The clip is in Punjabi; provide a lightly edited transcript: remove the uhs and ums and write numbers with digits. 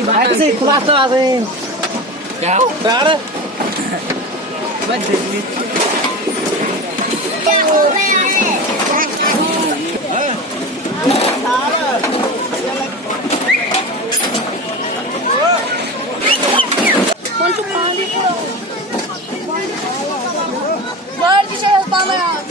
Vai kulasnya sih. Ya, udah. Var bir şey bana ya.